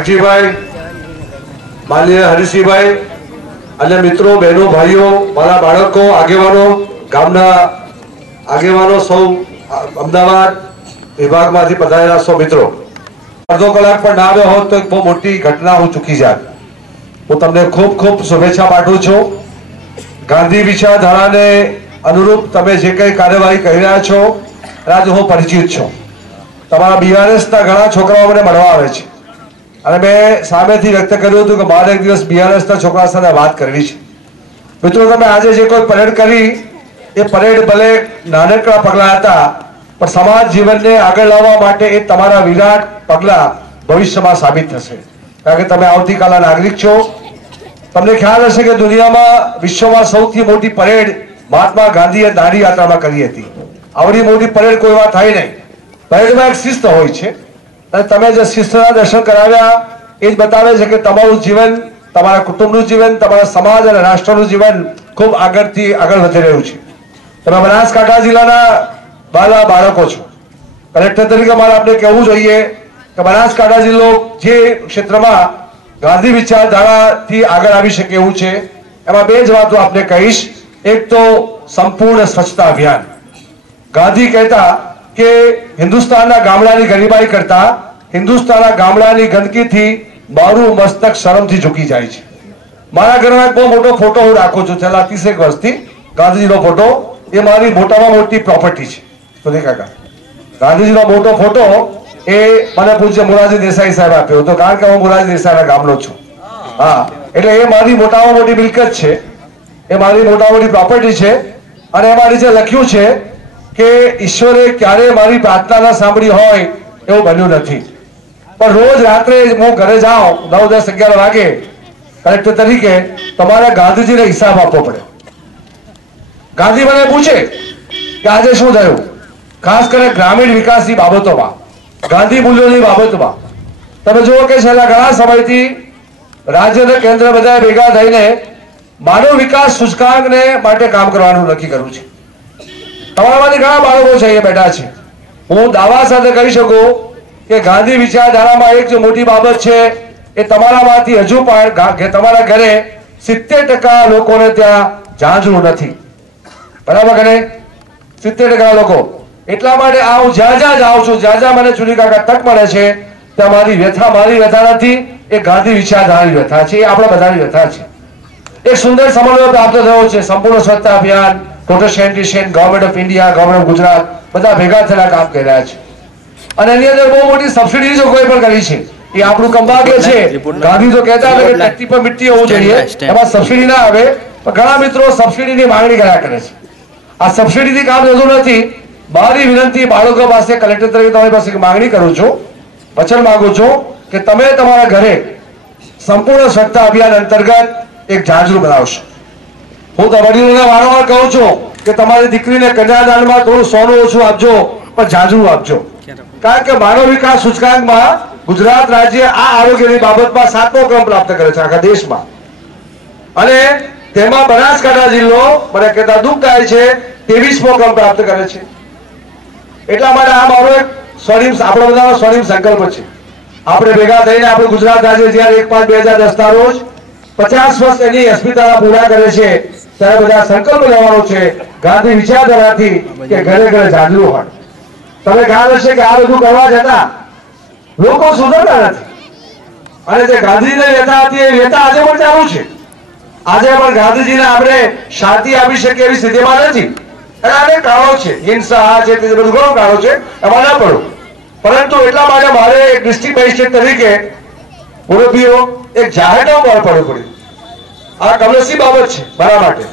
નાગજીભાઈ, માનનીય હરીશભાઈ અને મિત્રો, બહેનો, ભાઈઓ, મારા બાળકો, આગેવાનો, ગામના આગેવાનો, સૌ અમદાવાદ વિભાગમાંથી પધારેલા સૌ મિત્રો, અડધો કલાક પણ ના આવ્યો હોત તો એક બહુ મોટી ઘટના હું ચૂકી જાત. હું તમને ખૂબ ખૂબ શુભેચ્છા પાઠવું છું. ગાંધી વિચારધારાને અનુરૂપ તમે જે કંઈ કાર્યવાહી કરી રહ્યા છો એનાથી હું પરિચિત છું. તમારા બીઆરએસના ઘણા છોકરાઓ મને મળવા આવે છે અને મેં સામેથી વ્યક્ત કર્યું હતું કે મારે એક દિવસ બીઆરએસના છોકરા સાથે વાત કરવી છે. મિત્રો, તમે આજે જે કોઈ પરેડ કરી એ પરેડ ભલે નાનકડા પગલાં હતા, પણ સમાજ જીવનને આગળ લાવવા માટે એ તમારા વિરાટ પગલાં ભવિષ્યમાં સાબિત થશે. કારણ કે તમે આવતીકાલના નાગરિક છો. તમને ખ્યાલ હશે કે દુનિયામાં વિશ્વમાં સૌથી મોટી પરેડ મહાત્મા ગાંધીએ દાંડી યાત્રામાં કરી હતી. આવડી મોટી પરેડ કોઈ વાર થાય નહીં. પરેડમાં એક શિસ્ત હોય છે અને તમે જે શિસ્તના દર્શન કરાવ્યા એ જ બતાવે છે કે તમારું જીવન, તમારા કુટુંબનું જીવન, તમારા સમાજ અને રાષ્ટ્રનું જીવન ખૂબ આગળ વધી રહ્યું છે. તમે બનાસકાંઠા જિલ્લાના બાલા બાળકો છો. કલેક્ટર તરીકે મારે આપણે કહેવું જોઈએ કે બનાસકાંઠા જિલ્લો જે ક્ષેત્રમાં ગાંધી વિચારધારાથી આગળ આવી શકે એવું છે, એમાં બે જ વાતો આપણે કહીશ. એક તો સંપૂર્ણ સ્વચ્છતા અભિયાન. ગાંધી કહેતા કે હિન્દુસ્તાનના ગામડાની ગરીબાઈ કરતા હિન્દુસ્તાનના ગામડાની ગંદકીથી મારું મસ્તક શરમથી ઝૂકી જાય છે. મારા ઘરમાં એક બહુ મોટો ફોટો હું રાખું છું છેલ્લા 30 વર્ષથી. ગાંધીજીનો ફોટો એ મારી મોટામાં મોટી પ્રોપર્ટી છે. તો કાકા, ગાંધીજીનો મોટો ફોટો એ મને પૂજ્ય મોરારજી દેસાઈ સાહેબ આપ્યો હતો, કારણ કે હું મોરારજી દેસાઈના ગામનો છું. હા, એટલે એ મારી મોટામાં મોટી મિલકત છે, એ મારી મોટા મોટી પ્રોપર્ટી છે. અને એમાં નીચે લખ્યું છે કે ઈશ્વરે ક્યારે મારી પ્રાર્થના ન સાંભળી હોય એવું બન્યું નથી. પણ રોજ રાત્રે હું ઘરે જાઉં 9, 10, 11 વાગે કલેક્ટર તરીકે તમારે ગાંધીજીને હિસાબ આપવો પડે. ગાંધી મને પૂછે કે આજે શું થયું, ખાસ કરીને ગ્રામીણ વિકાસની બાબતોમાં, ગાંધી મૂલ્યોની બાબતમાં. તમે જુઓ કે છેલ્લા ઘણા સમયથી રાજ્ય અને કેન્દ્ર બધા ભેગા થઈને માનવ વિકાસ સૂચકાંકને માટે કામ કરવાનું નક્કી કર્યું છે. તમારામાંથી ઘણા બાળકો છે, અહીંયા બેઠા છે. હું દાવા સાથે કહી શકું કે ગાંધી વિચારધારામાં એક જે મોટી બાબત છે એ તમારામાંથી હજુ પણ તમારા ઘરે 70% લોકોને ત્યાં ઝાંઝરું નથી. બરાબર કે નહીં? 70% લોકો. એટલા માટે આ હું જ્યાં જ્યાં જાઉં છું, જ્યાં જ્યાં મને ચૂની કાકા તક મળે છે, ત્યાં મારી વ્યથા નથી, એ ગાંધી વિચારધારાની વ્યથા છે, એ આપણા બધાની વ્યથા છે. એક સુંદર સમન્વય પ્રાપ્ત થયો છે. સંપૂર્ણ સ્વચ્છતા અભિયાન, total sanitation, government of India, government of Gujarat બધા ભેગા થયેલા કામ કરી રહ્યા છે. અને એની અંદર બહુ મોટી સબસિડી જોગવાઈ પણ કરી છે. એ આપણું કંબાગ્ય છે. ગાંધી તો કહેતા હતા કે ટટ્ટી પર મિટ્ટી હોવું જોઈએ, એમાં સબસિડી ના આવે. પણ ઘણા મિત્રો સબસિડીની માંગણી કર્યા કરે છે. આ સબસિડીથી કામ થતું નથી. મારી વિનંતી બાળકો પાસે, કલેક્ટર તરીકે તમારી પાસે માંગણી કરું છું, વચન માંગુ છું કે તમે તમારા ઘરે સંપૂર્ણ સ્વચ્છતા અભિયાન અંતર્ગત એક ઝાંઝરું બનાવશો. હું તો વડીલોને વારંવાર કહું છું કે તમારી દીકરીને કન્યાદાનમાં થોડું સોનું ઓછું આપજો, પણ ઝાંઝરું આપજો. કારણ કે માનવ વિકાસ સૂચકાંકમાં ગુજરાત રાજ્ય આ આરોગ્યની બાબતમાં 7મો ક્રમ પ્રાપ્ત કરે છે આખા દેશમાં. અને તેમાં બનાસકાંઠા જિલ્લો મને કહેતા દુઃખ થાય છે 23મો ક્રમ પ્રાપ્ત કરે છે. એટલા માટે આ મારો એક આપણો બધાનો સ્વર્ણિમ સંકલ્પ છે. આપણે ભેગા થઈને આપણે ગુજરાત રાજ્ય જ્યારે 1/5/2010 રોજ 50 વર્ષ એની અસ્મિતા પૂરા કરે છે ત્યારે બધા સંકલ્પ લેવાનો છે ગાંધી વિચારધારાથી કે ઘરે ઘરે ઝાંઝરું હોય. તમે ખ્યાલ હશે કે આ બધું કરવા જતા લોકો સુધરતા નથી. અને જે ગાંધીજીની વ્યથા હતી એ વ્યથા આજે પણ ચાલુ છે. આજે પણ ગાંધીજીને આપણે શાંતિ આપી શકીએ એવી સ્થિતિમાં નથી. અને અનેક કારણો છે, હિંસા છે, તે બધું ઘણું કારણો છે, એમાં ના પડું. પરંતુ એટલા માટે મારે એક ડિસ્ટ્રિક્ટ મેજિસ્ટ્રેટ તરીકે મુરબ્બીઓ એક જાહેરનામું બહાર પાડવું પડ્યું. આ કમનસીબ બાબત છે મારા માટે.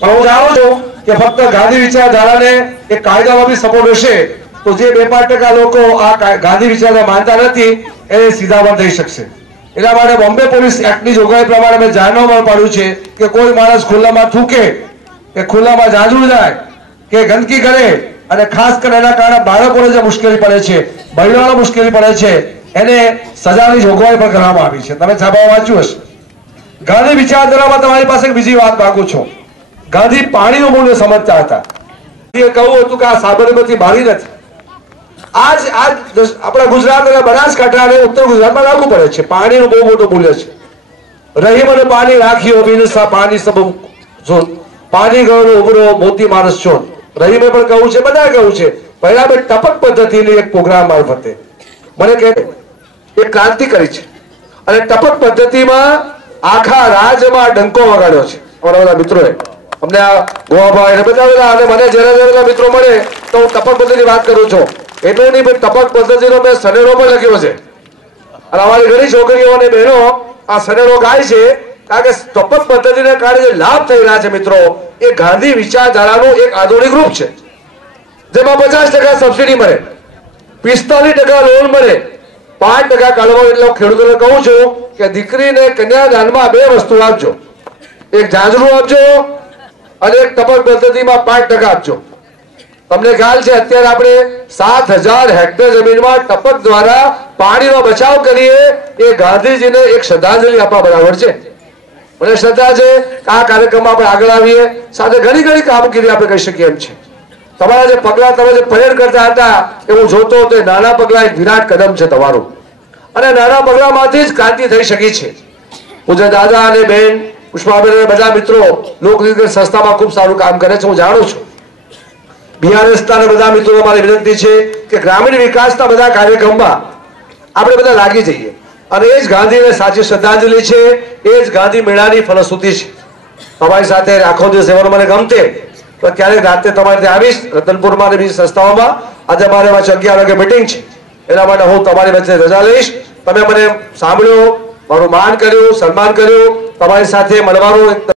પણ હું જાણું છું કે ફક્ત ગાંધી વિચારધારાને એક કાયદામાં બી સપોર્ટ હશે તો જે 2-5% લોકો આ ગાંધી વિચારધારા માનતા નથી એ સીધા બંધ થઈ શકશે. એટલા માટે બોમ્બે પોલીસ એક્ટની જોગવાઈ પ્રમાણે મેં જાહેરનામું પાડ્યું છે કે કોઈ માણસ ખુલ્લામાં થૂકે કે ખુલ્લામાં ઝાંઝરું જાય કે ગંદકી કરે, અને ખાસ કરીને એના કારણે બાળકોને જે મુશ્કેલી પડે છે, મહિલાઓને મુશ્કેલી પડે છે, એને સજાની જોગવાઈ પણ કરવામાં આવી છે. તમે છાપામાં વાંચ્યું હશે. ગાંધી વિચારધારામાં તમારી પાસે બીજી વાત માંગુ છું. ગાંધી પાણીનું મૂલ્ય સમજતા હતા. એ કહ્યું હતું કે આ સાબરમતી મારી નથી, આજ આપણા ગુજરાત અને બનાસકાંઠા અને ઉત્તર ગુજરાતમાં લાગુ પડે છે. પાણીનું બહુ મોટું મૂલ્ય છે. રહીમ અને પાણી રાખ્યો વિનસા પાણી સબ જો પાણી ગયો ઉભરો મોતી માણસ છો. રહીમે પણ કહ્યું છે, બધા કહ્યું છે. પહેલા મેં ટપક પદ્ધતિની એક પ્રોગ્રામ મારફતે મને કે એક ક્રાંતિ કરી છે અને ટપક પદ્ધતિમાં આખા રાજ્યમાં ડંકો વગાડ્યો છે અમારા બધા મિત્રોએ. અમને આ ગોવાભાઈ ને બધા અને મને જરા મિત્રો મળે તો હું ટપક પદ્ધતિની વાત કરું છું. એટલું નહીં પણ ટપક પદ્ધતિનો મેં સનેડો પણ લખ્યો છે અને અમારી ઘણી છોકરીઓ અને બહેનો આ સનેડો ગાય છે કારણ કે ટપક પદ્ધતિને કારણે જે લાભ થઈ રહ્યા છે મિત્રો એ ગાંધી વિચારધારાનું એક આધુનિક રૂપ છે જેમાં 50% સબસિડી મળે, 45% લોન મળે, 5% કાઢવો. એટલે ખેડૂતોને કહું છું કે દીકરીને કન્યાદાનમાં 2 વસ્તુ આપજો, એક ઝાંઝરું આપજો અને એક ટપક પદ્ધતિમાં 5% આપજો. તમને ખ્યાલ છે અત્યારે આપણે 7000 હેક્ટર જમીનમાં ટપક દ્વારા પાણીનો બચાવ કરીએ એ ગાંધીજીને એક શ્રદ્ધાંજલિ આપવા બરાબર છે. મને શ્રદ્ધા છે કે આ કાર્યક્રમમાં આપણે આગળ આવીએ, સાથે ઘણી ઘણી કામગીરી આપણે કહી શકીએ એમ છે. તમારા જે પગલા તમે જે પરેડ કરતા હતા એ હું જોતો હતો, એ નાના પગલા એક વિરાટ કદમ છે તમારું અને નાના પગલામાંથી જ ક્રાંતિ થઈ શકી છે. પૂજ્ય દાદા અને બેન પુષ્પાબેન અને બધા મિત્રો લોકનિર્માણ સંસ્થામાં ખૂબ સારું કામ કરે છે, હું જાણું છું. બિહારસ્થના બધા મિત્રો મારી વિનંતી છે કે ગ્રામીણ વિકાસના બધા કાર્યક્રમમાં આપણે બધા લાગી જઈએ અને એ જ ગાંધીને સાચી શ્રદ્ધાંજલિ છે, એ જ ગાંધી મેળાની ફલશ્રુતિ છે. તમારી સાથે આખો દિવસ રહેવાનું મને ગમતે તો ક્યારેક રાતે તમારે ત્યાં આવીશ રતનપુરમાં અને બીજી સંસ્થાઓમાં. આજે મારે પાછું 11 વાગે મીટિંગ છે, એના માટે હું તમારી વચ્ચે રજા લઈશ. તમે મને સાંભળ્યો, મારું માન કર્યું, સન્માન કર્યું, તમારી સાથે મળવાનું